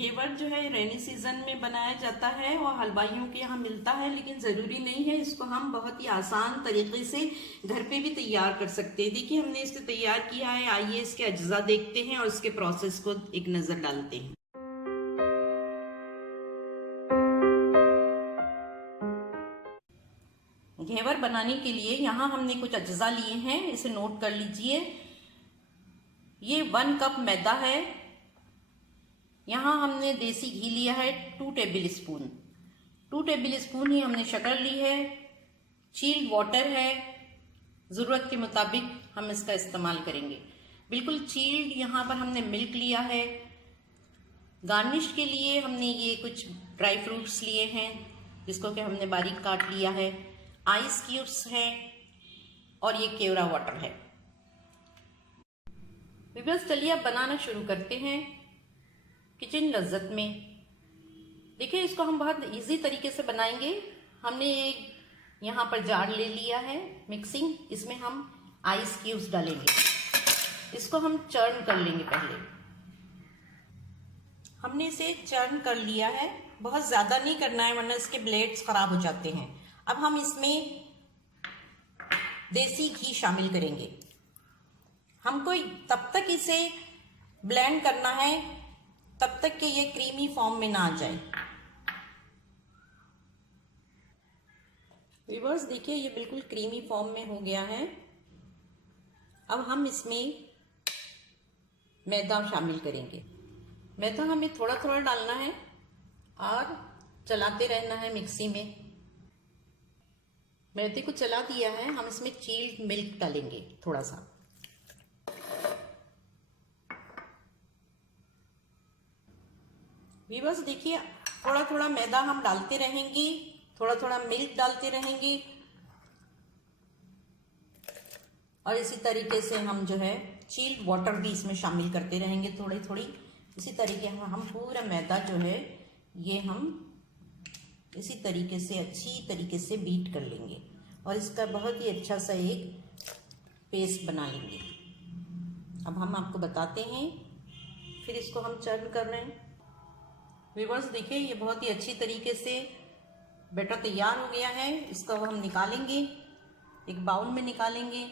घेवर जो है rainy season में बनाया जाता है और हलवाइयों के यहाँ मिलता है, लेकिन ज़रूरी नहीं है। इसको हम बहुत ही आसान तरीके से घर पे भी तैयार कर सकते हैं। देखिए हमने इसको तैयार किया है। आइए इसके अज्जा देखते हैं और इसके प्रोसेस को एक नज़र डालते हैं। घेवर बनाने के लिए यहाँ हमने कुछ अज्जा लिए हैं, इसे नोट कर लीजिए। ये 1 कप मैदा है। यहाँ हमने देसी घी लिया है 2 टेबल स्पून। 2 टेबल स्पून ही हमने शक्कर ली है। चिल्ड वाटर है, ज़रूरत के मुताबिक हम इसका इस्तेमाल करेंगे। बिल्कुल चिल्ड यहाँ पर हमने मिल्क लिया है। गार्निश के लिए हमने ये कुछ ड्राई फ्रूट्स लिए हैं, जिसको कि हमने बारीक काट लिया है। आइस क्यूब्स है और ये केवड़ा वाटर है। व्यूअर्स चलिए अब बनाना शुरू करते हैं किचन लज्जत में। देखिए इसको हम बहुत इजी तरीके से बनाएंगे। हमने एक यहाँ पर जार ले लिया है मिक्सिंग, इसमें हम आइस क्यूब्स डालेंगे। इसको हम चर्न कर लेंगे। पहले हमने इसे चर्न कर लिया है, बहुत ज़्यादा नहीं करना है वरना इसके ब्लेड्स खराब हो जाते हैं। अब हम इसमें देसी घी शामिल करेंगे। हमको तब तक इसे ब्लेंड करना है तब तक कि ये क्रीमी फॉर्म में ना आ जाए। व्यूअर्स देखिए ये बिल्कुल क्रीमी फॉर्म में हो गया है। अब हम इसमें मैदा शामिल करेंगे। मैदा हमें थोड़ा थोड़ा डालना है और चलाते रहना है मिक्सी में। मैदे को चला दिया है। हम इसमें चिल्ड मिल्क डालेंगे थोड़ा सा। व्यूअर्स देखिए थोड़ा थोड़ा मैदा हम डालते रहेंगे, थोड़ा थोड़ा मिल्क डालते रहेंगे और इसी तरीके से हम जो है चिल्ड वाटर भी इसमें शामिल करते रहेंगे थोड़ी थोड़ी। इसी तरीके हम पूरा मैदा जो है ये हम इसी तरीके से अच्छी तरीके से बीट कर लेंगे और इसका बहुत ही अच्छा सा एक पेस्ट बना लेंगे। अब हम आपको बताते हैं, फिर इसको हम चर्न कर रहे हैं। व्यूअर्स देखिए ये बहुत ही अच्छी तरीके से बैटर तैयार हो गया है। इसको हम निकालेंगे, एक बाउल में निकालेंगे।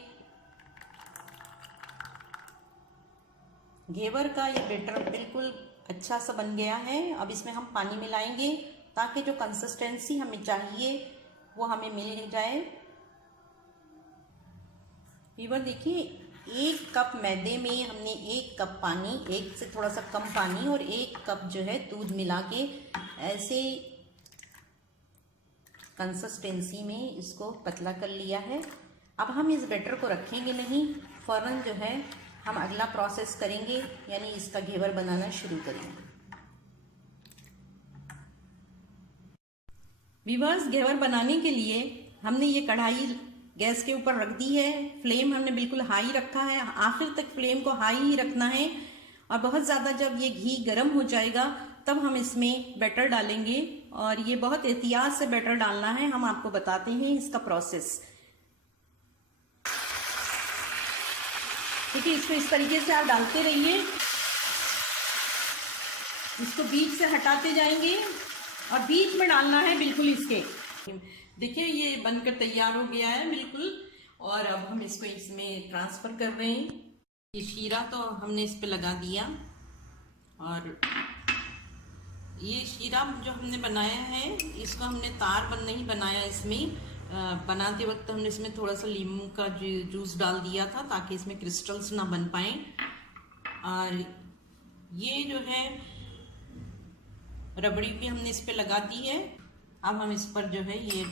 घेवर का ये बैटर बिल्कुल अच्छा सा बन गया है। अब इसमें हम पानी मिलाएंगे ताकि जो कंसिस्टेंसी हमें चाहिए वो हमें मिल जाए। व्यूअर्स देखिए 1 कप मैदे में हमने 1 कप पानी, 1 से थोड़ा सा कम पानी और 1 कप जो है दूध मिला के ऐसे कंसिस्टेंसी में इसको पतला कर लिया है। अब हम इस बैटर को रखेंगे नहीं, फौरन जो है हम अगला प्रोसेस करेंगे, यानी इसका घेवर बनाना शुरू करेंगे। व्यूअर्स घेवर बनाने के लिए हमने ये कढ़ाई गैस के ऊपर रख दी है। फ्लेम हमने बिल्कुल हाई रखा है। आखिर तक फ्लेम को हाई ही रखना है और बहुत ज़्यादा जब ये घी गर्म हो जाएगा तब हम इसमें बैटर डालेंगे और ये बहुत एहतियात से बैटर डालना है। हम आपको बताते हैं इसका प्रोसेस। देखिए इसको इस तरीके से आप डालते रहिए, इसको बीच से हटाते जाएंगे और बीच में डालना है बिल्कुल इसके। देखिए ये बनकर तैयार हो गया है बिल्कुल। और अब हम इसको इसमें ट्रांसफर कर रहे हैं। ये शीरा तो हमने इस पे लगा दिया और ये शीरा जो हमने बनाया है इसको हमने तार नहीं बनाया। इसमें बनाते वक्त हमने इसमें थोड़ा सा नींबू का जूस डाल दिया था ताकि इसमें क्रिस्टल्स ना बन पाए। और ये जो है रबड़ी भी हमने इस पे लगा दी है। अब हम इस पर जो है ये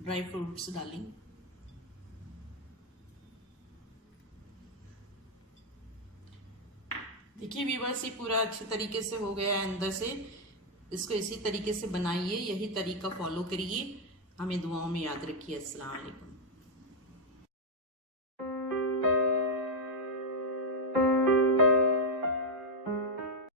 ड्राई फ्रूट्स डालेंगे। देखिए व्यूअर्स ये पूरा अच्छे तरीके से हो गया है अंदर से। इसको इसी तरीके से बनाइए, यही तरीका फॉलो करिए। हमें दुआओं में याद रखिए। अस्सलाम वालेकुम।